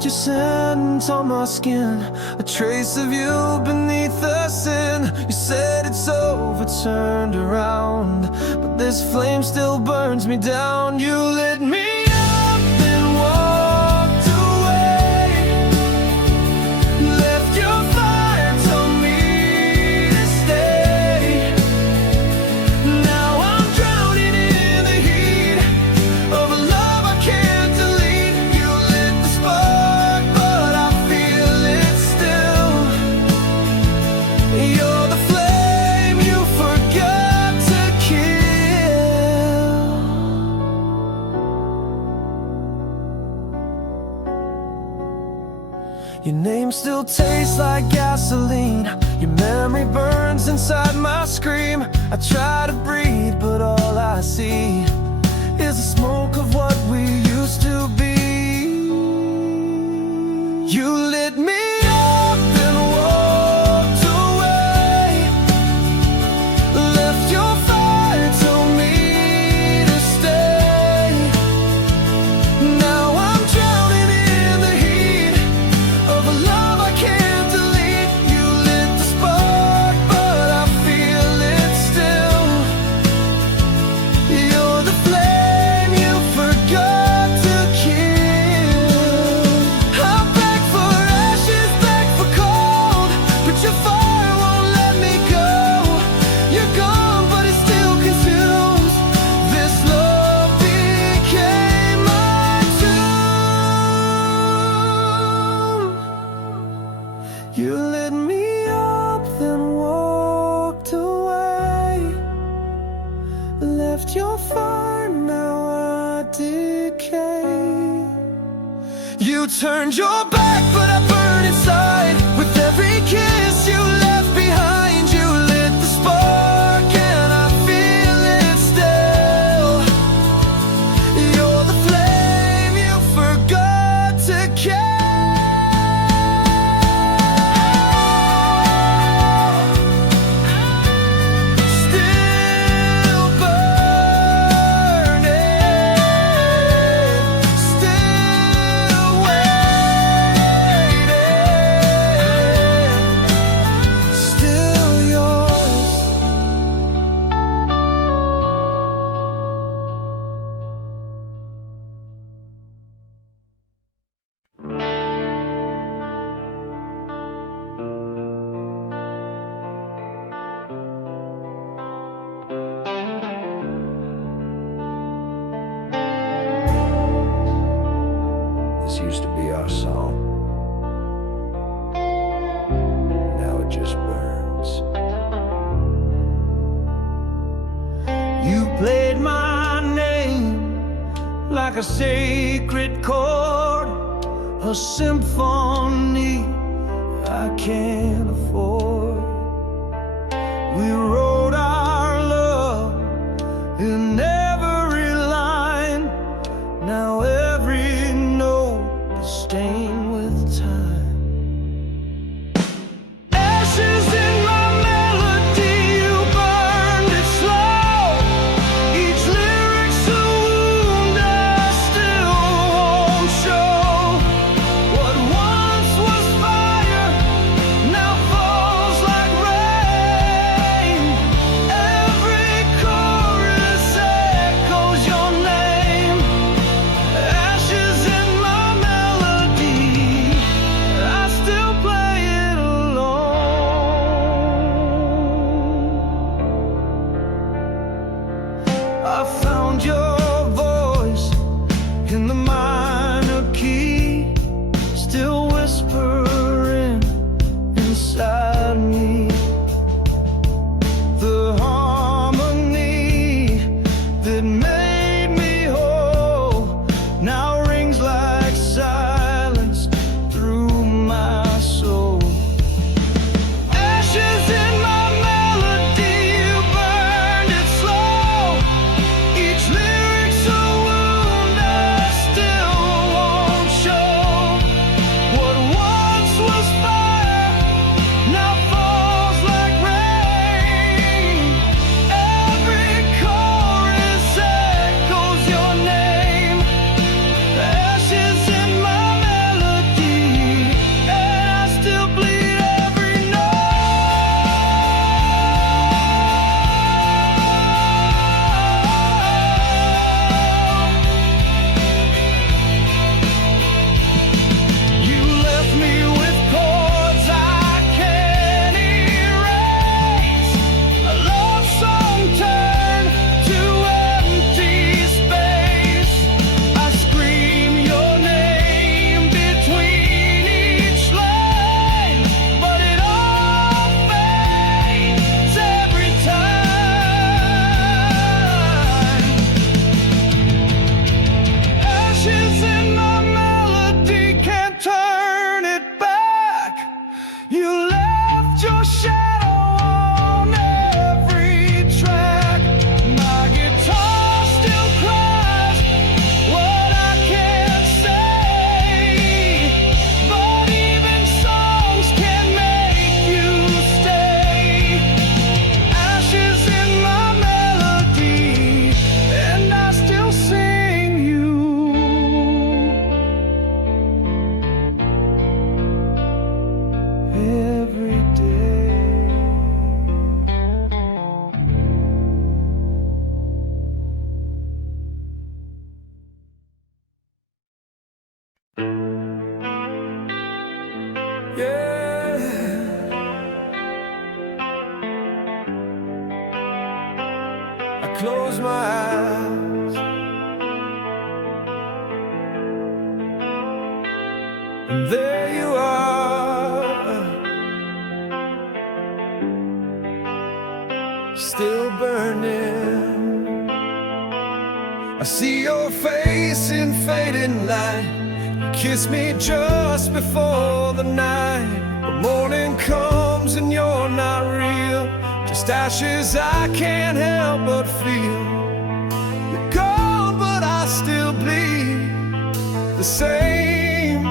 left your scent on my skin, a trace of you beneath the sin. You said it's over, turned around, but this flame still burns me down. You lit me up and walked away, left your fire, told me to stay. Now I'm drowning in the heat of a love I can't delete. You lit the spark, but I feel it still. You're the flame you forgot to kill. Your name still tastes like gasoline. Your memory burns inside my scream. I try to breathe, but all I see is the smoke of what we used to be. You lit me up and walked away, left your fire, told me to stay. Now I'm drowning in the heat of a love I can't delete. You lit the spark, but I feel it still. You're the flame you forgot to kill. I beg for ashes, beg for cold, but your fire won't let me go. You're gone, but it still consumes. This love became my tomb. You lit me up, then walked away, left your fire, now I decay. You turned your back, but I burn inside. With every kiss you left behind, you lit the spark, and I feel it still. You're the flame you forgot to kill. Still burning, still waiting, still yours. This used to be our song. Now it just burns. You played my name like a sacred chord, a symphony I can't afford. We wrote our love in every line. Now every note is stained with time. Ashes in my melody, you burned it slow. Each lyric's a wound I still won't show. What once was fire now falls like rain. Every chorus echoes your name. Ashes in my melody, I still play it alone. I found your voice in the minor key, still whispering inside me. The harmony that made me whole now rings like silence through my soul. Ashes in my melody, you burned it slow. Each lyric Yeah. I close my eyes and there you are, still burning. I see your face in fading light. You kiss me just before the night, but morning comes and you're not real. Just ashes I can't help but feel. You're gone, but I still bleed the same.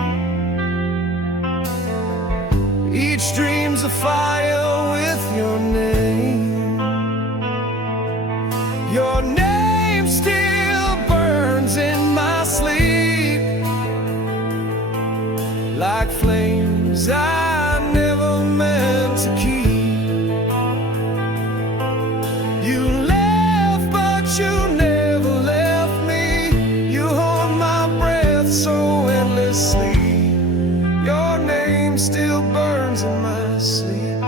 Each dream's a fire with your name. Your name still burns in my sleep, like flames I never meant to keep. You left, but you never left me. You hold my breath so endlessly. Your name still burns in my sleep,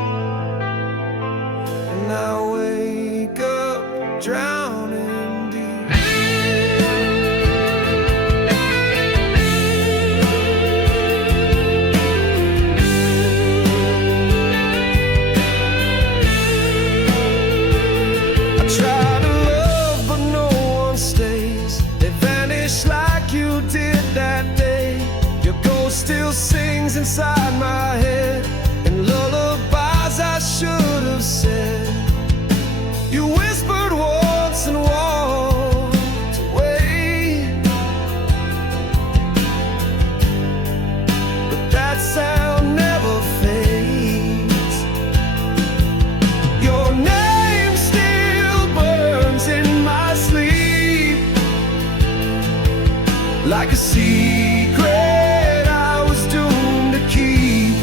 and I wake up drowning deep. I try to love, but no one stays. They vanish like you did that day. Your ghost still sings inside my head, and lullabies I should have said. You whispered once and walked away, but that sound never fades. Your name still burns in my sleep, like a secret I was doomed to keep.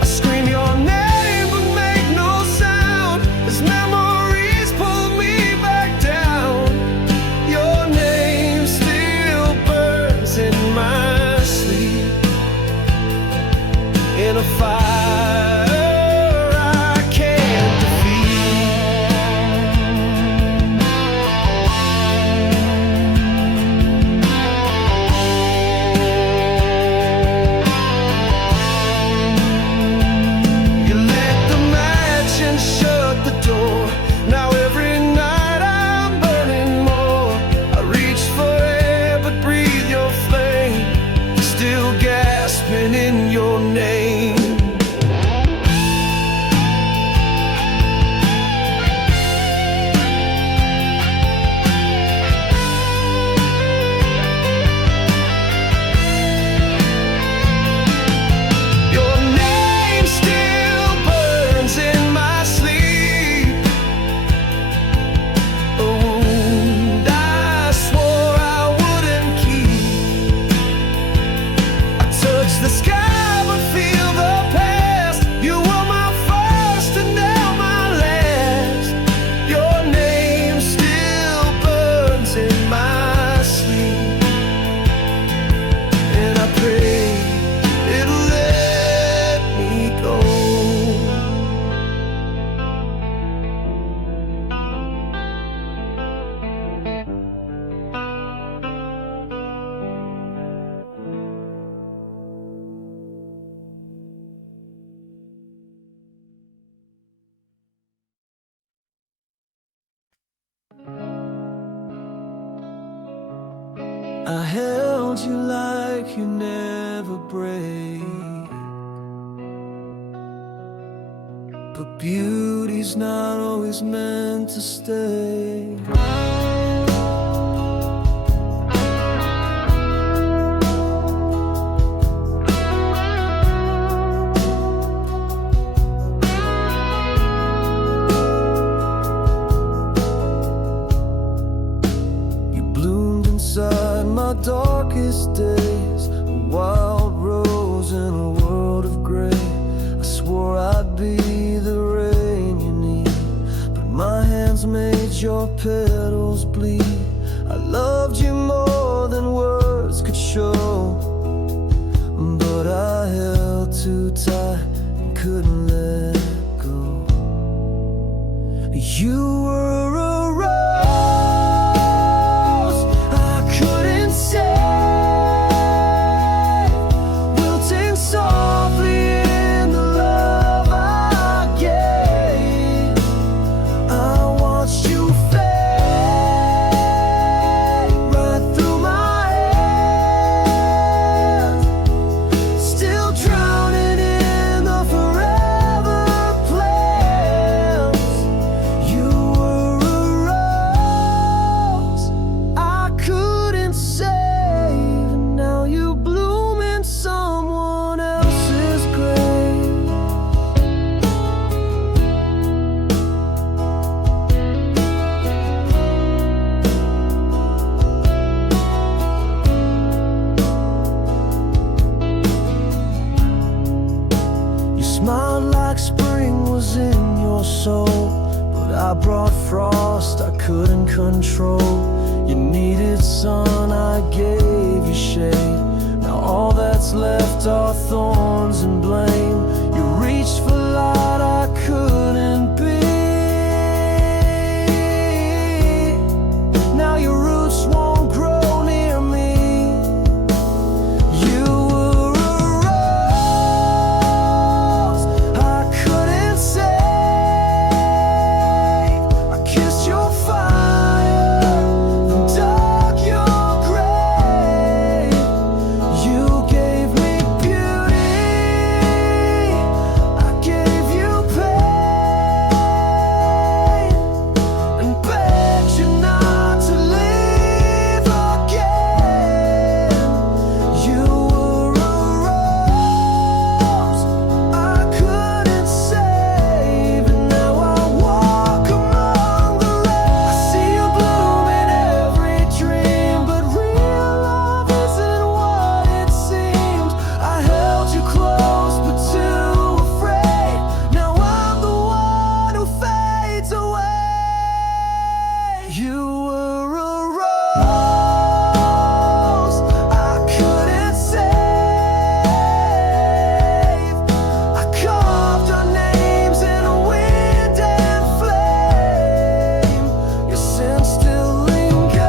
I scream your name but make no sound, as memories pull me back down. Your name still burns in my sleep, in a fire I can't You lit the match and shut the door. Now every night I'm burning more. I reach for air but breathe your flame, still gasping in your name. Your name still burns in my sleep, a wound I swore I wouldn't keep. I touch the sky but feel the past. You were my first and now my last. Your name still burns in my sleep, and I pray it'll let me go. I held you like you never break, but beauty's not always meant to stay. You bloomed inside my darkest days, a wild rose in a world of gray. I swore I'd be the rain you need, but my hands made your petals bleed. I loved you more than words could show, but I held was in your soul, but I brought frost I couldn't control. You needed sun, I gave you shade. Now all that's left are thorns and blame. You reached for light I couldn't be. Now your roots won't grow near me. You were a rose I couldn't save. I kissed your fire and dug your grave. You gave me beauty, I gave you pain, and begged you not to leave again. You were a rose I couldn't save, and now I walk among the rain. I see you bloom in every dream, but real love isn't what it seems. I held you close but too afraid. Now I'm the one who fades away. You were a rose I couldn't save. I carved our names in wind and flame. Your scent still lingers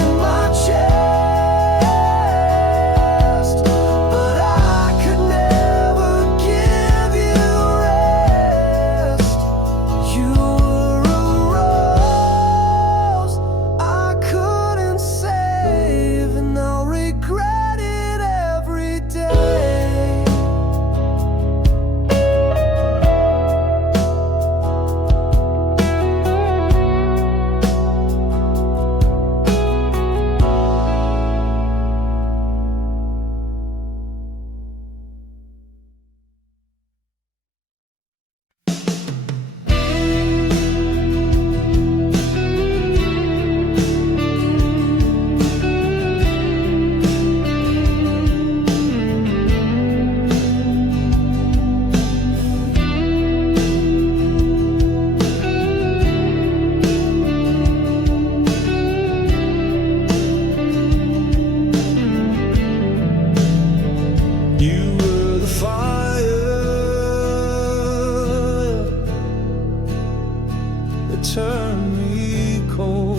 in my chest, but I could never give you rest. You were a rose I couldn't save, and I'll regret it every day. You were the fire that turned me cold.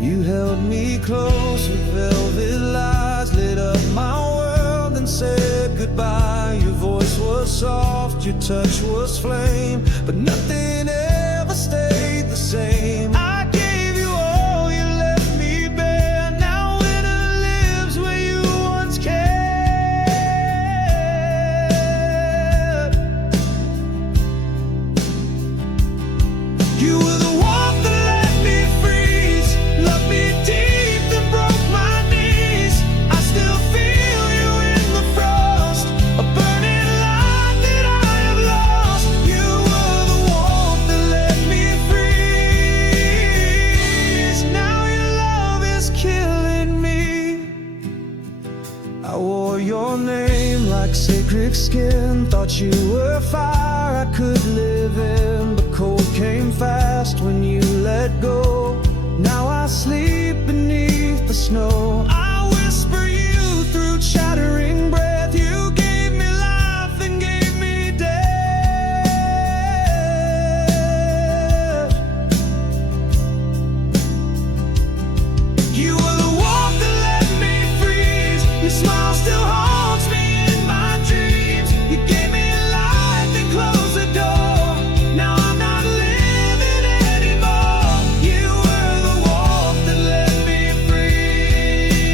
You held me close with velvet lies, lit up my world and said goodbye. Your voice was soft, your touch was flame, but nothing ever stayed the same. I gave you all, you left me bare. Now winter lives where you once cared. You were the warmth that let me freeze, loved me deep then broke my knees. I still feel you in the frost, a burning light that I have lost. You were the warmth that let me freeze. Now your love is killing me. I wore your name like sacred skin, thought you were fire I could live in, but cold came fast when you let go. Now I sleep beneath the snow. I whisper you through chattering breath. You gave me life and gave me death. You were the warmth that let me freeze. Your smile still haunts me in my dreams. You gave me a light, then closed the door. Now I'm not living anymore. You were the warmth that let me freeze.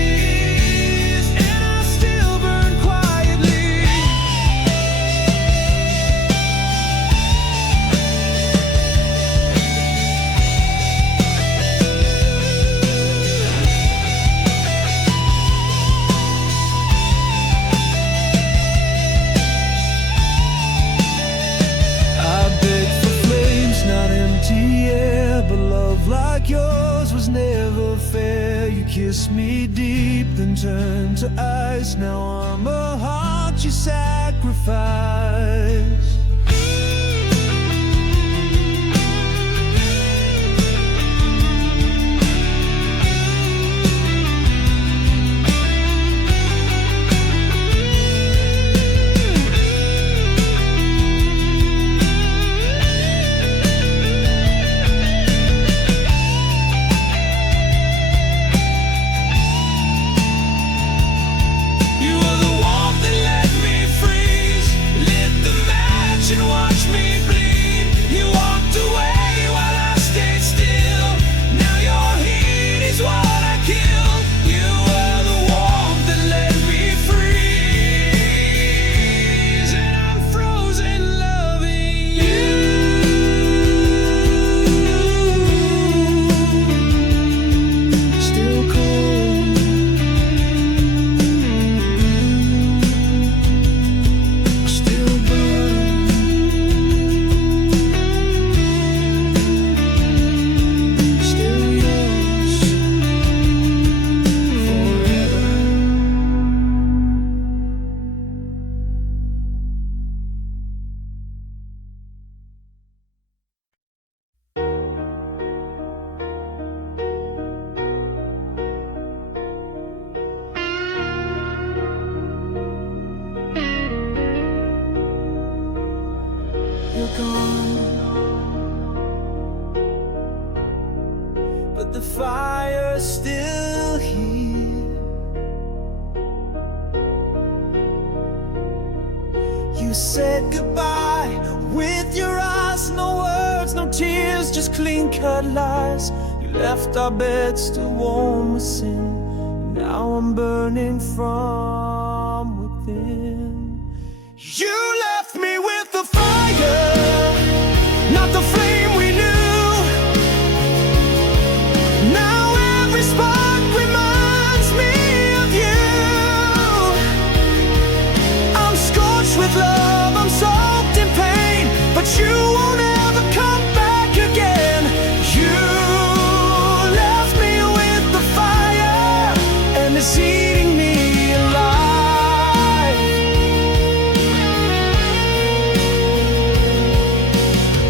kiss me deep, then turn to ice. Now I'm a heart you sacrifice. You're gone, but the fire's still here. You said goodbye with your eyes, no words, no tears, just clean-cut lies. You left our bed still warm with sin. Now I'm burning from within. You left me with the fire, not the flame we knew. Now every spark reminds me of you. I'm scorched with love, I'm soaked in pain, but you won't ever come back again. You left me with the fire, and it's eating me alive.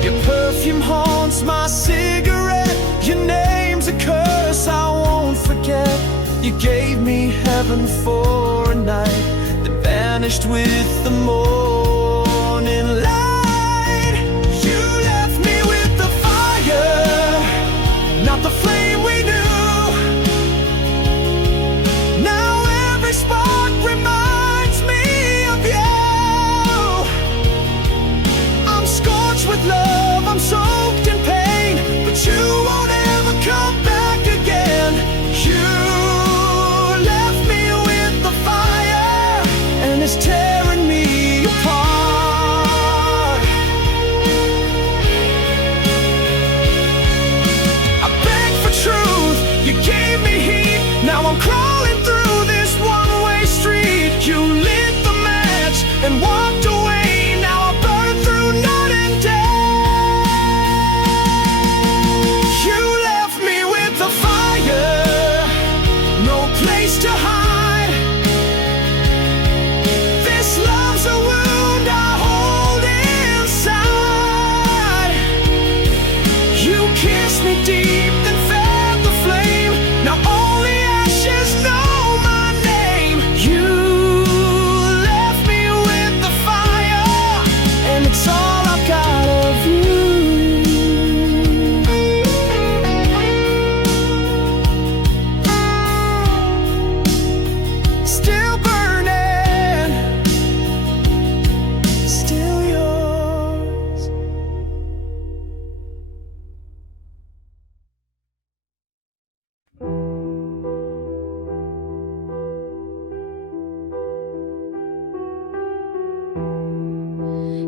Your perfume haunts my cigarette. Your name's a curse I won't forget. You gave me heaven for a night that vanished with the morning light. You left me with the fire, not the flame we knew. Now every spark reminds me of you. I'm scorched with love, I'm soaked in pain, but you won't ever come back again. You left me with the fire, and it's tearing me apart. I begged for truth, you gave me heat. Now I'm crawling through this one-way street. You lit the match and walked away. Now I burn through night and day. You left me with the fire, no place to hide. This love's a wound I hold inside. You kissed me deep, then fed the flame. Now only ashes know my name. You left me with the fire, and it's all I've got of you. Still burning, still yours.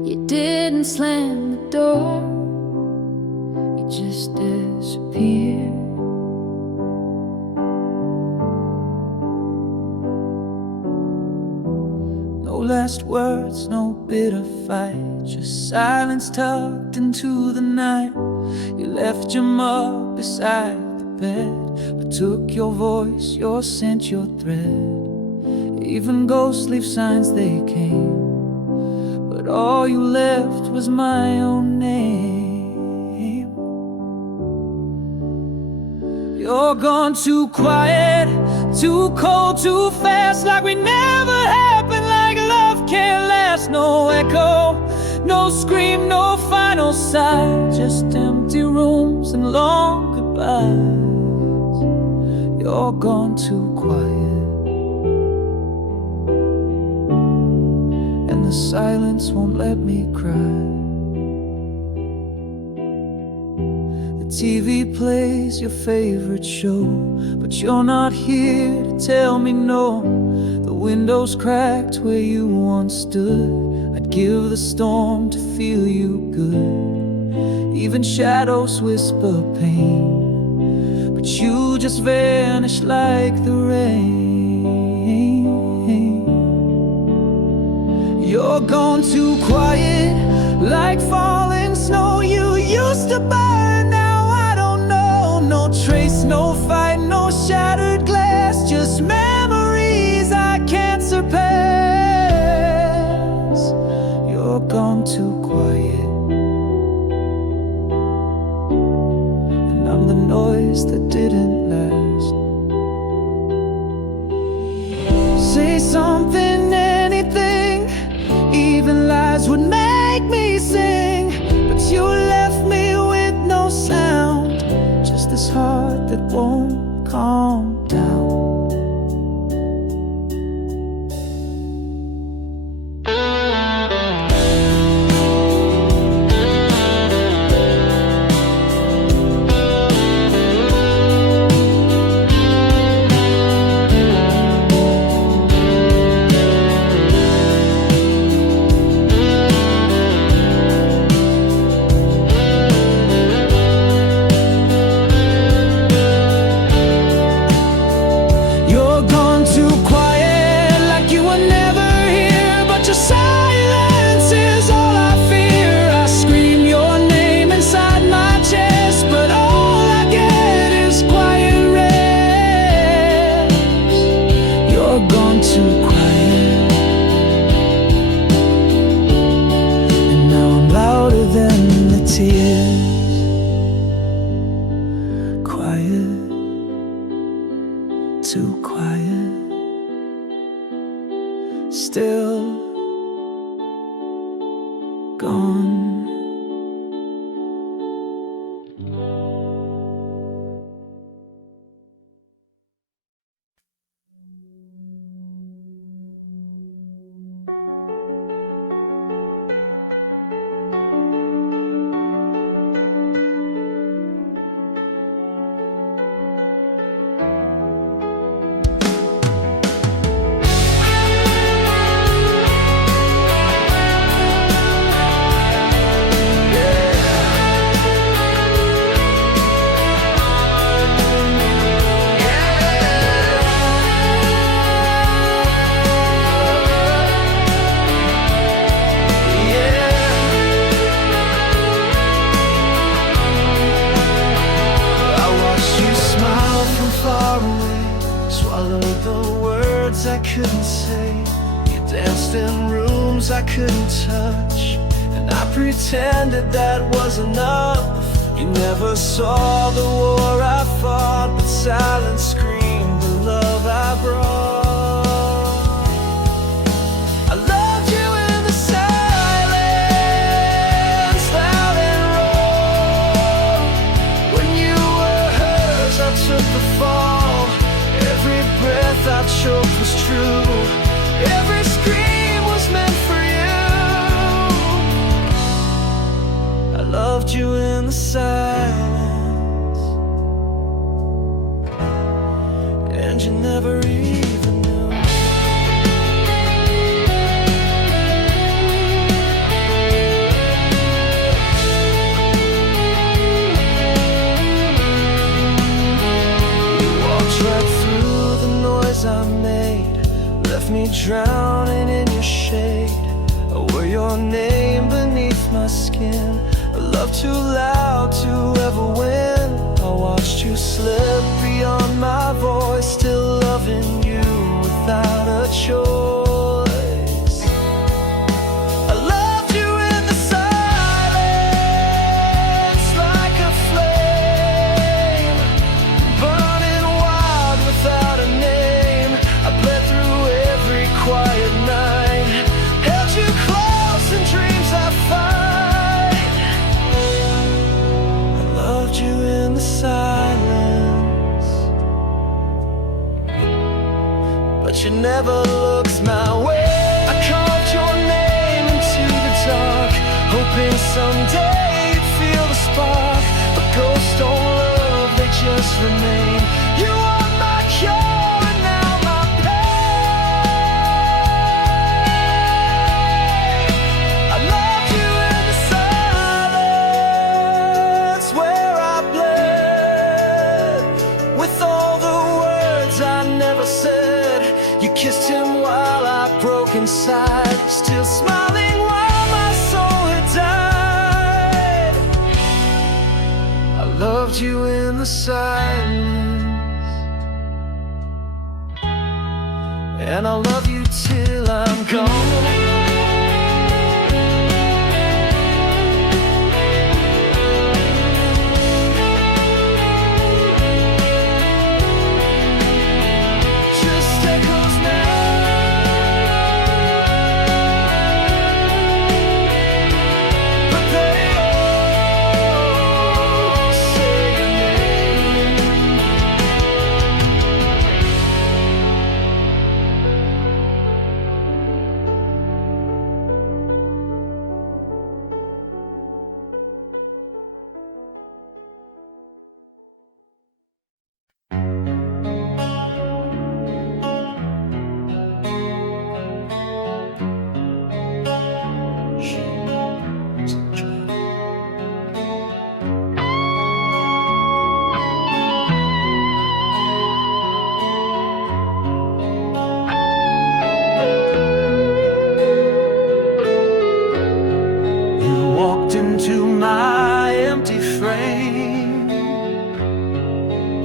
You didn't slam the door, you just disappeared. No last words, no bitter fight, just silence tucked into the night. You left your mug beside the bed, but took your voice, your scent, your thread. Even ghosts leave signs they came, but all you left was my own name. You're gone too quiet, too cold, too fast, like we never happened, like love can't last. No echo, no scream, no final sigh, just empty rooms and long goodbyes. You're gone too quiet, and the silence won't let me cry. The TV plays your favorite show, but you're not here to tell me no. The window's cracked where you once stood. I'd give the storm to feel you good. Even shadows whisper pain, but you just vanish like the rain. You're gone too quiet, like falling snow. You used to burn, now I don't know. No trace, no fight, no shattered glass, just memories I can't surpass. You're gone too quiet, and I'm the noise that didn't last. Say something, anything, even lies would make me sing, but you left me with no sound, just this heart that won't calm down. Too quiet, still gone. I couldn't say, you danced in rooms I couldn't touch, and I pretended that was enough. You never saw the war I fought, but silence screamed the love I brought. I loved you in the silence, loud and raw. When you were hers, I took the fall. Every breath I choked was true. Every scream was meant for you. I loved you in the silence, and you never even knew. You walked right through the noise I made, left me drowning in your shade. I wear your name beneath my skin, a love too loud to ever win. watched you slip beyond my voice, still loving you without a choice. I loved you in the silence, like a flame, burning wild without a name. I bled through every quiet night, held you close in dreams I fight. I loved you in the silence, but you never looked my way. I carved your name into the dark, hoping someday you'd feel the spark. But ghosts don't love, they just remain. You are my cure and now my pain. I loved you in the silence, where I bled with all the words I never said. You kissed him while I broke inside, still smiling while my soul had died. I loved you in the silence, and I'll love you till I'm gone. Into my empty frame,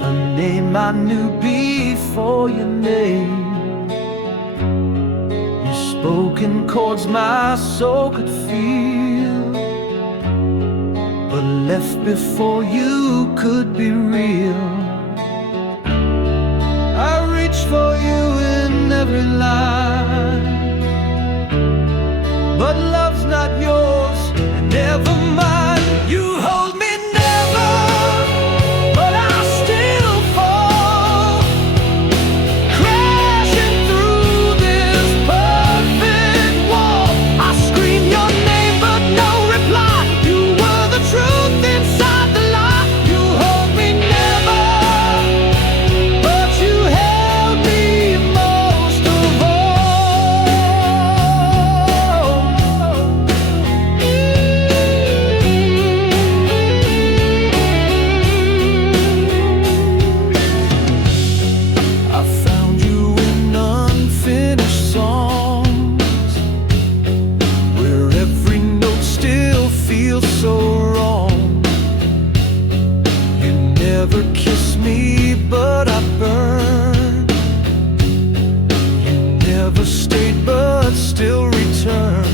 a name I knew before your name. You spoke in chords my soul could feel, but left before you could be real. I reached for you in every line, but love's not yours. Never mind, you hold me never, but I still fall, crashing through this perfect wall. I scream your name, but no reply. You were the truth inside the lie. You hold me never, but you held me most of so wrong. You never kissed me, but I burned. You never stayed, but still returned.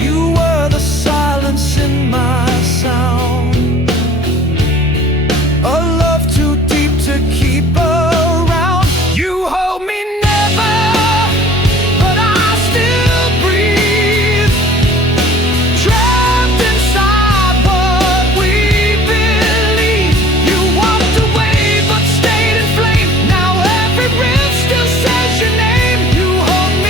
You were the silence in my sound, a love too deep to keep around. You hold me never, but I still breathe, trapped inside what we believe. You walked away but stayed in flame. Now every riff still says your name. You hold me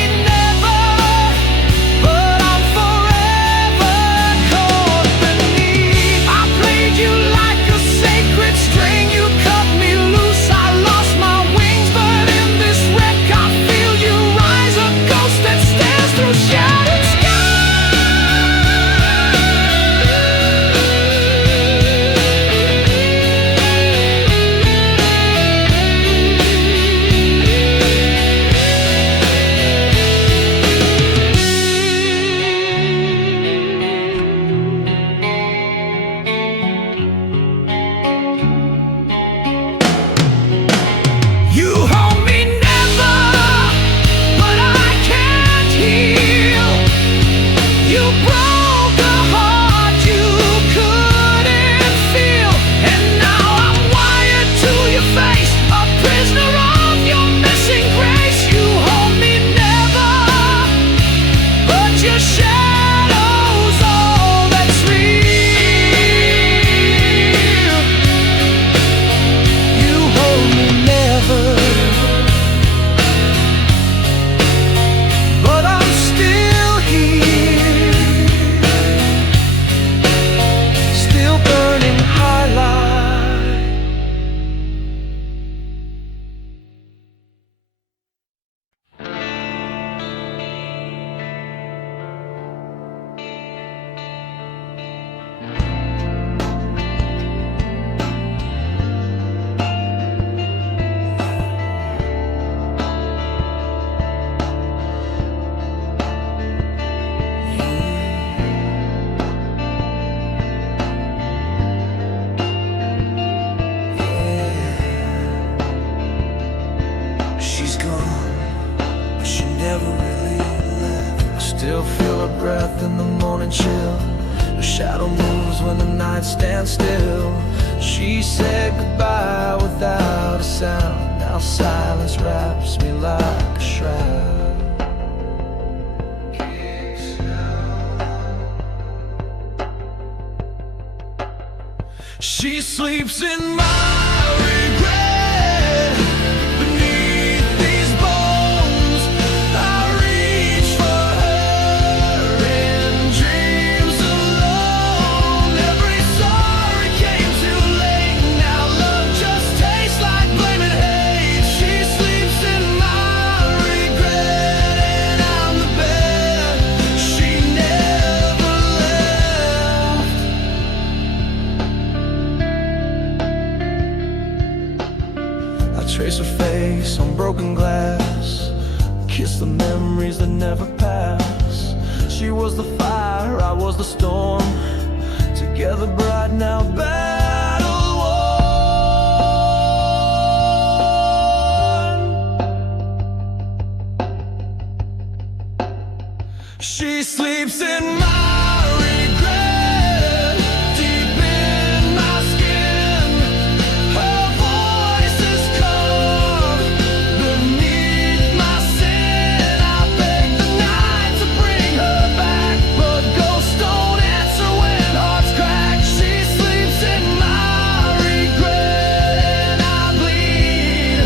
You broke a heart you couldn't feel, and now I'm wired to your face, a prisoner of your missing grace. You hold me never, but your shadow's all that's real. You hold me never, but I'm still here, still burning highlight. She's gone, but she never really left. I still feel her breath in the morning chill. Her shadow moves when the night stands still. She said goodbye without a sound. Now silence wraps me like a shroud. She sleeps in my regret. Beneath these bones, I reach for her in dreams alone. Every sorry came too late. Now love just tastes like blame and hate. She sleeps in my regret, and I'm the bed she never left. I trace her face on broken glass, kiss the memories that never pass. She was the fire, I was the storm, together bright now battle worn. She sleeps in my regret, deep in my skin. Her voice is calm beneath my sin. I beg the night to bring her back, but ghosts don't answer when hearts crack. She sleeps in my regret, and I bleed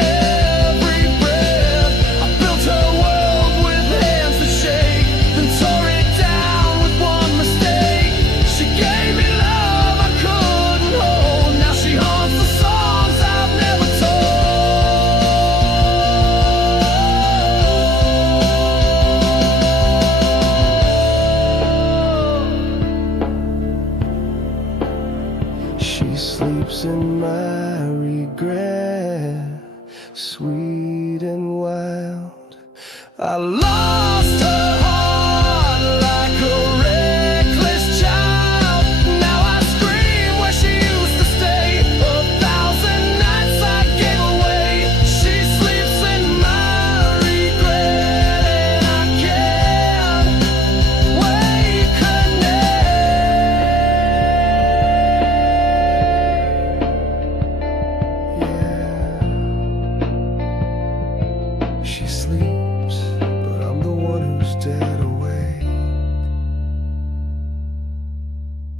every breath. I built her world with hands that shake, then tore it down with one mistake. She gave me love I couldn't hold. Now she haunts the songs I've never told. She sleeps in my regret, sweet and wild. I lost her heart like a reckless child. Now I scream where she used to stay. 1,000 nights I gave away. She sleeps in my regret, and I can't wake her name. Yeah. She sleeps, but I'm the one who's dead.